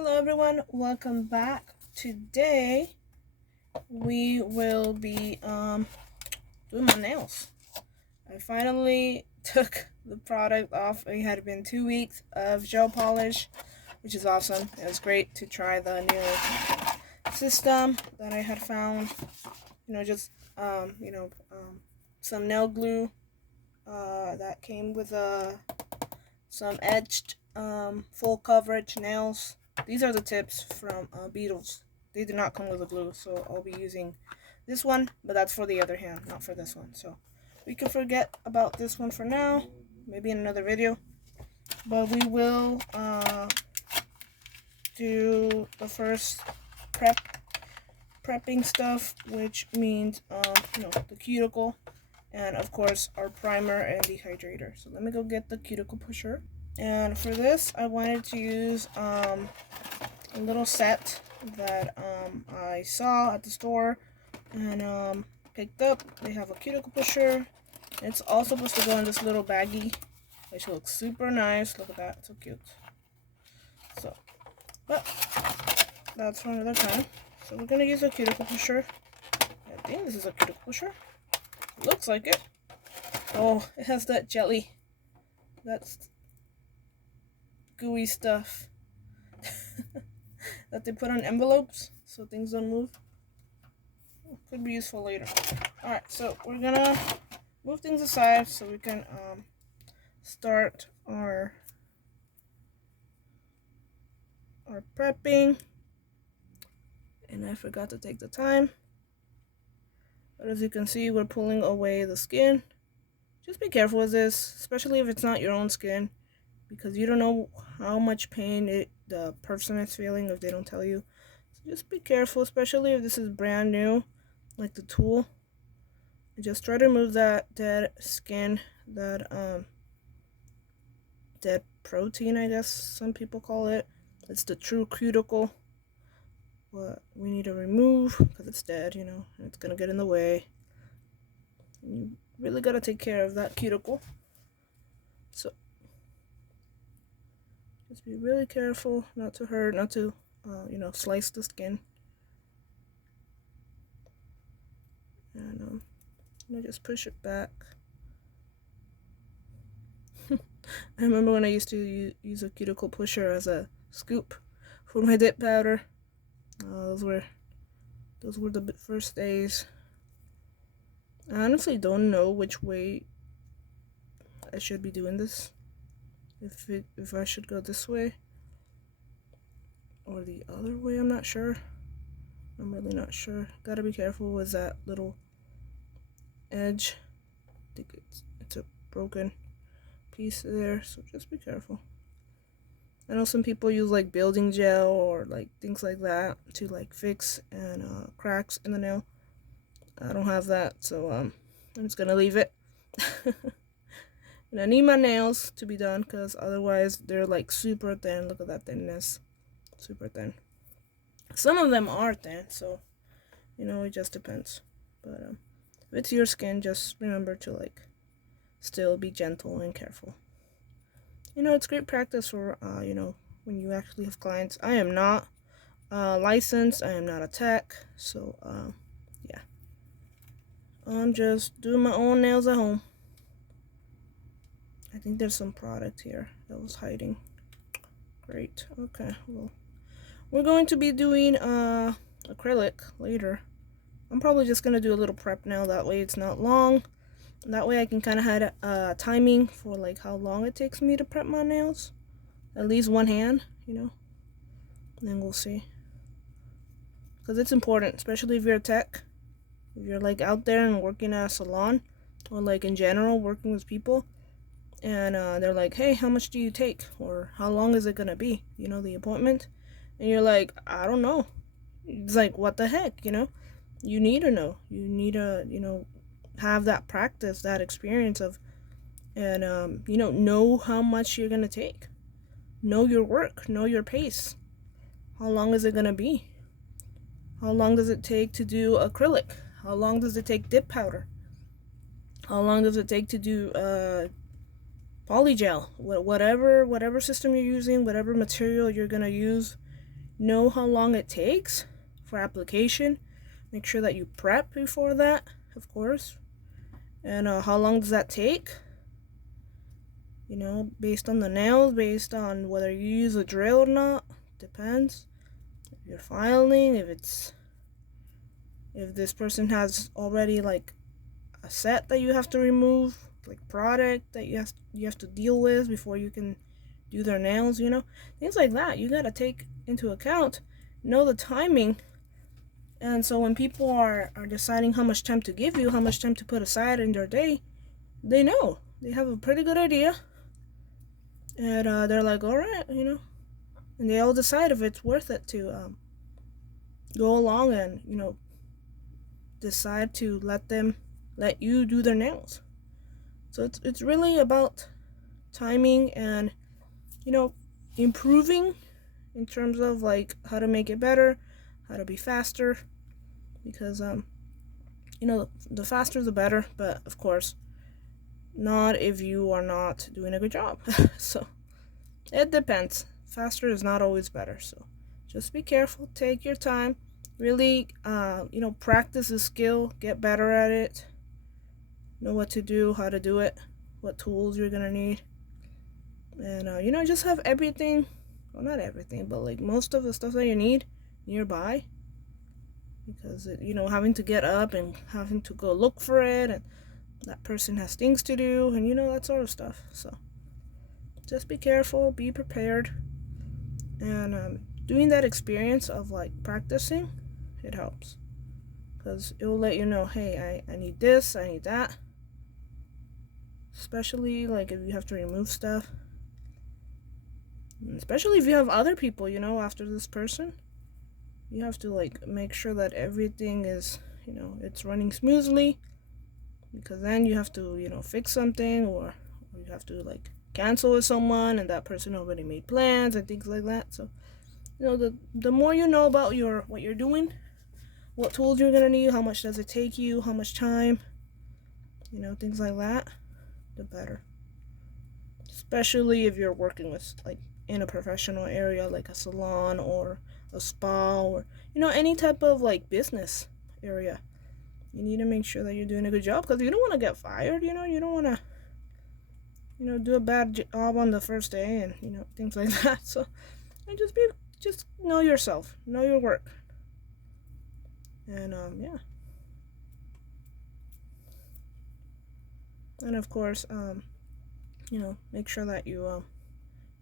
Hello everyone, welcome back. Today we will be doing my nails. I finally took the product off. It had been 2 weeks of gel polish, which is awesome. It was great to try the new system that I had found. Just some nail glue that came with some edged full coverage nails. These are the tips from Beetles. They do not come with a glue, so I'll be using this one, but that's for the other hand, not for this one. So we can forget about this one for now, maybe in another video. But we will do the first prepping stuff, which means the cuticle, and of course our primer and dehydrator. So let me go get the cuticle pusher. And for this, I wanted to use a little set that I saw at the store and picked up. They have a cuticle pusher. It's all supposed to go in this little baggie, which looks super nice. Look at that, so cute. So, but that's for another time. So we're gonna use a cuticle pusher. I think this is a cuticle pusher. Looks like it. Oh, it has that jelly. That's gooey stuff that they put on envelopes so things don't move. Could be useful later. Alright, so we're gonna move things aside so we can start our prepping. And I forgot to take the time, but as you can see, we're pulling away the skin. Just be careful with this, especially if it's not your own skin, because you don't know how much pain the person is feeling if they don't tell you. So just be careful, especially if this is brand new, like the tool. And just try to remove that dead skin, that dead protein, I guess some people call it. It's the true cuticle. What we need to remove because it's dead, and it's gonna get in the way. And you really gotta take care of that cuticle. So just be really careful not to hurt, not to, slice the skin. And I just push it back. I remember when I used to use a cuticle pusher as a scoop for my dip powder. Those were the first days. I honestly don't know which way I should be doing this. If I should go this way or the other way, I'm not sure. I'm really not sure. Gotta be careful with that little edge. I think it's a broken piece there, so just be careful. I know some people use like building gel or like things like that to like fix and cracks in the nail. I don't have that, so I'm just gonna leave it. And I need my nails to be done because otherwise they're like super thin. Look at that thinness, super thin. Some of them are thin, so it just depends. But if it's your skin, just remember to like still be gentle and careful. It's great practice for when you actually have clients. I am not licensed. I am not a tech, so yeah, I'm just doing my own nails at home. I think there's some product here that was hiding. Great. Okay, well, we're going to be doing acrylic later. I'm probably just gonna do a little prep now, that way it's not long. That way I can kind of have timing for like how long it takes me to prep my nails. At least one hand, and then we'll see. Because it's important, especially if you're a tech. If you're like out there and working at a salon, or like in general working with people, and they're like, hey, how much do you take? Or how long is it gonna be? The appointment. And you're like, I don't know. It's like, what the heck, You need to know. You need to, have that practice, that experience of, and know how much you're gonna take. Know your work, know your pace. How long is it gonna be? How long does it take to do acrylic? How long does it take dip powder? How long does it take to do polygel? Whatever system you're using, whatever material you're gonna use, know how long it takes for application. Make sure that you prep before that, of course. And how long does that take? You know, based on the nails, based on whether you use a drill or not, depends. If you're filing, if this person has already like a set that you have to remove, like product that you have to deal with before you can do their nails, you know, things like that. You gotta take into account, know the timing. And so when people are deciding how much time to give you, how much time to put aside in their day, they know. They have a pretty good idea. And they're like, all right, you know. And they all decide if it's worth it to go along and, you know, decide to let you do their nails. So it's really about timing and, you know, improving in terms of like how to make it better, how to be faster, because you know, the faster the better, but of course not if you are not doing a good job. So it depends. Faster is not always better, so just be careful, take your time, really you know, practice the skill, get better at it, know what to do, how to do it, what tools you're gonna need, and you know, just have everything, well, not everything, but like most of the stuff that you need nearby, because you know, having to get up and having to go look for it, and that person has things to do, and you know, that sort of stuff. So just be careful, be prepared, and doing that experience of like practicing, it helps, because it will let you know, hey, I need this, I need that, especially like if you have to remove stuff, especially if you have other people, you know, after this person. You have to like make sure that everything is, you know, it's running smoothly, because then you have to, you know, fix something, or you have to like cancel with someone and that person already made plans and things like that. So, you know, the more you know about what you're doing, what tools you're gonna need, how much does it take you, how much time, you know, things like that, the better. Especially if you're working with like in a professional area like a salon or a spa, or you know, any type of like business area. You need to make sure that you're doing a good job, because you don't want to get fired, you know, you don't want to, you know, do a bad job on the first day, and you know, things like that. So and just know yourself, know your work, and yeah, and of course you know, make sure that you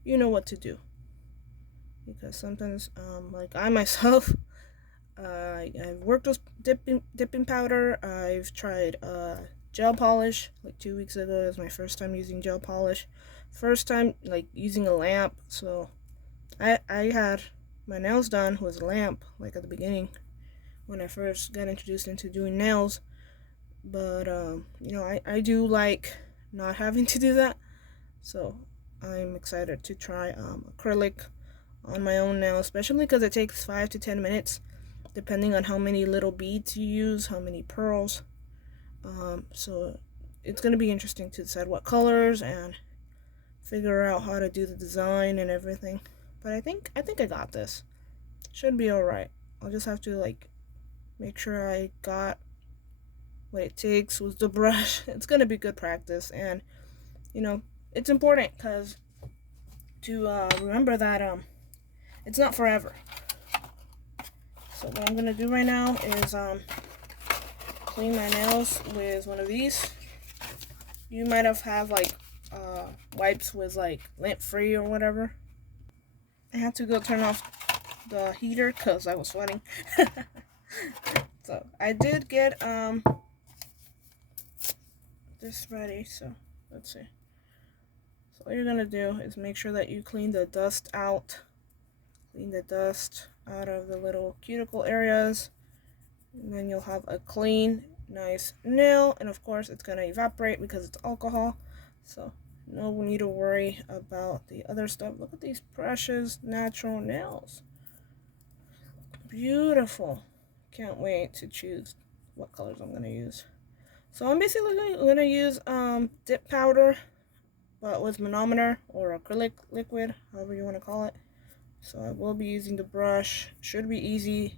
know what to do, because sometimes like I myself I've worked with dipping powder. I've tried gel polish. Like 2 weeks ago, it was my first time using gel polish. First time like using a lamp. So I had my nails done with a lamp, like at the beginning when I first got introduced into doing nails. But you know, I do like not having to do that. So I'm excited to try acrylic on my own nails, especially because it takes 5 to 10 minutes, depending on how many little beads you use, how many pearls. So it's going to be interesting to decide what colors and figure out how to do the design and everything. But I think I got this. Should be all right. I'll just have to like make sure I got what it takes with the brush. It's going to be good practice, and you know, it's important because to remember that it's not forever. So what I'm going to do right now is clean my nails with one of these. You might have like wipes with like lint free or whatever. I had to go turn off the heater because I was sweating. So I did get this ready. So let's see. So all you're gonna do is make sure that you clean the dust out. Clean the dust out of the little cuticle areas, and then you'll have a clean, nice nail. And of course, it's gonna evaporate because it's alcohol. So no need to worry about the other stuff. Look at these precious natural nails. Beautiful. Can't wait to choose what colors I'm gonna use. So I'm basically gonna use dip powder, but with manometer or acrylic liquid, however you want to call it. So I will be using the brush. Should be easy,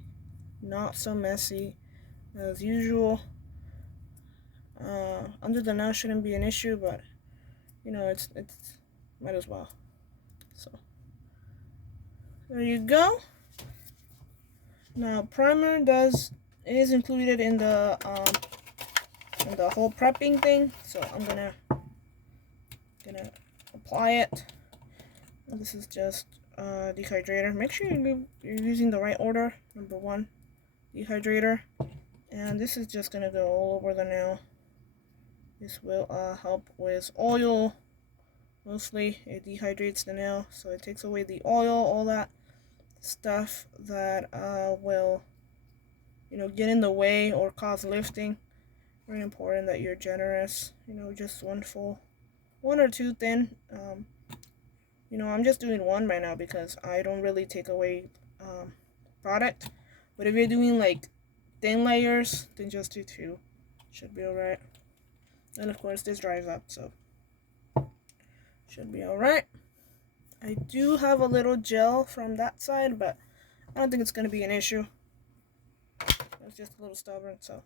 not so messy as usual. Under the nail shouldn't be an issue, but you know, it's might as well. So there you go. Now primer is included in the whole prepping thing, so I'm gonna apply it. This is just dehydrator. Make sure you're using the right order. Number 1, dehydrator, and this is just gonna go all over the nail. This will help with oil. Mostly it dehydrates the nail, so it takes away the oil, all that stuff that will, get in the way or cause lifting. Very important that you're generous. Just one or two thin. I'm just doing one right now because I don't really take away product. But if you're doing like thin layers, then just do 2. Should be alright. And of course this dries up, so should be alright. I do have a little gel from that side, but I don't think it's going to be an issue. It's just a little stubborn, so.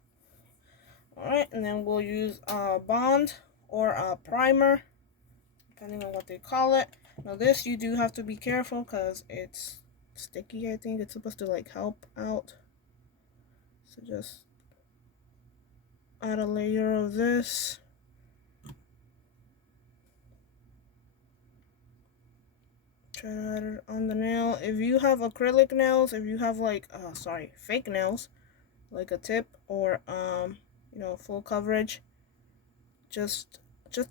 Alright, and then we'll use a bond or a primer, depending on what they call it. Now this, you do have to be careful because it's sticky, I think. It's supposed to like help out. So just add a layer of this. Try to add it on the nail. If you have acrylic nails, if you have like, fake nails, like a tip or, full coverage, just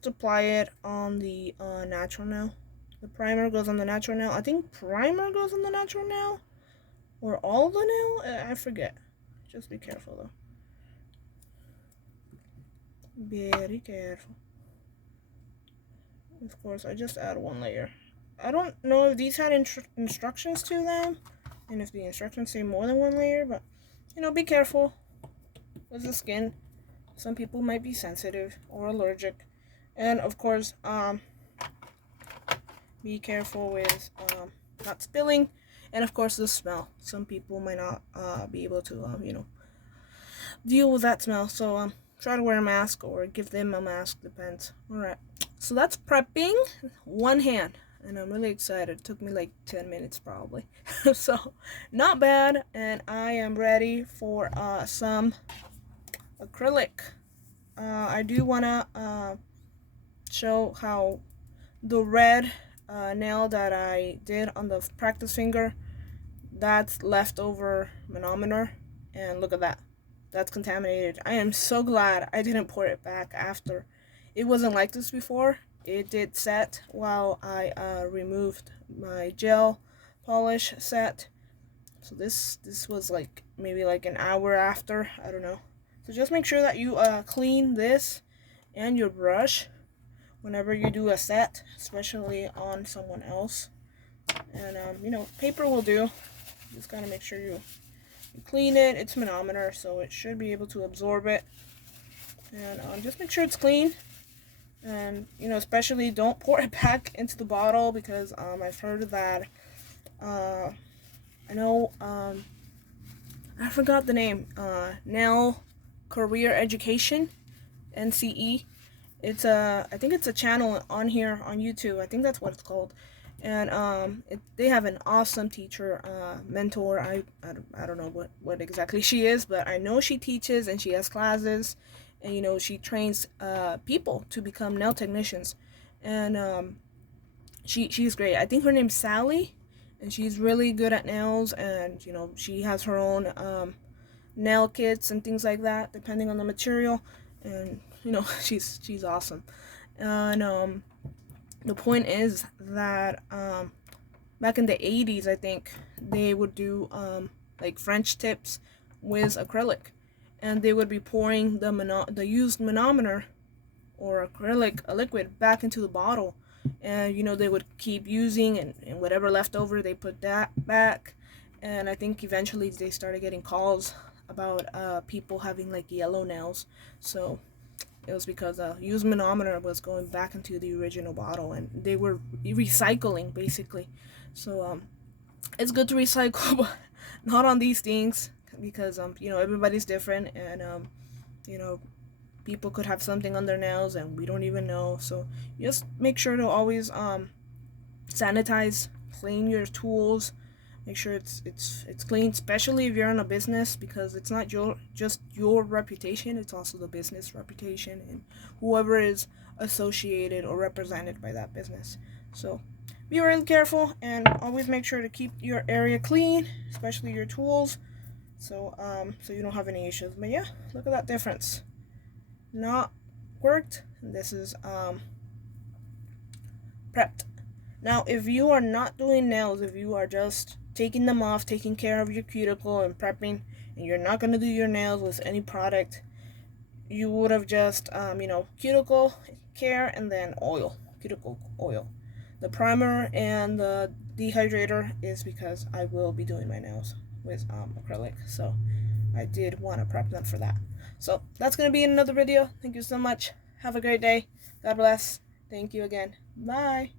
apply it on the natural nail. The primer goes on the natural nail. I think primer goes on the natural nail, or all the nail. I forget. Just be careful though. Very careful. Of course, I just add 1 layer. I don't know if these had instructions to them, and if the instructions say more than 1 layer, but be careful with the skin. Some people might be sensitive or allergic, and of course, be careful with not spilling, and of course the smell. Some people might not be able to deal with that smell, so try to wear a mask or give them a mask, depends. Alright, so that's prepping one hand, and I'm really excited. It took me like 10 minutes probably. So not bad, and I am ready for some acrylic. I do want to show how the red nail that I did on the practice finger, that's leftover manometer, and look at that, that's contaminated. I am so glad I didn't pour it back after. It wasn't like this before. It did set while I removed my gel polish set, so this was like maybe like an hour after, I don't know. So just make sure that you clean this and your brush whenever you do a set, especially on someone else. And paper will do. Just gotta make sure you clean it. It's manometer, so it should be able to absorb it. And just make sure it's clean. And especially don't pour it back into the bottle, because I've heard that I know I forgot the name. Nail Career Education, NCE. It's I think it's a channel on here on YouTube. I think that's what it's called. And they have an awesome teacher, mentor. I don't know what exactly she is, but I know she teaches and she has classes, and she trains people to become nail technicians. And she's great. I think her name's Sally, and she's really good at nails, and she has her own nail kits and things like that, depending on the material. And she's awesome. And the point is that back in the 80s, I think they would do like French tips with acrylic, and they would be pouring the used manometer or acrylic liquid back into the bottle, and they would keep using, and whatever left over they put that back. And I think eventually they started getting calls about people having like yellow nails. So it was because a used manometer was going back into the original bottle, and they were recycling basically. So it's good to recycle, but not on these things, because everybody's different, and you know people could have something on their nails and we don't even know. So just make sure to always sanitize, clean your tools, make sure it's clean, especially if you're in a business, because it's not just your reputation, it's also the business reputation and whoever is associated or represented by that business. So be really careful and always make sure to keep your area clean, especially your tools, so you don't have any issues. But yeah, look at that difference. Not worked. This is prepped. Now, if you are not doing nails, if you are just taking them off, taking care of your cuticle and prepping, and you're not going to do your nails with any product, you would have just, cuticle care and then oil, cuticle oil. The primer and the dehydrator is because I will be doing my nails with acrylic, so I did want to prep them for that. So that's going to be in another video. Thank you so much. Have a great day. God bless. Thank you again. Bye.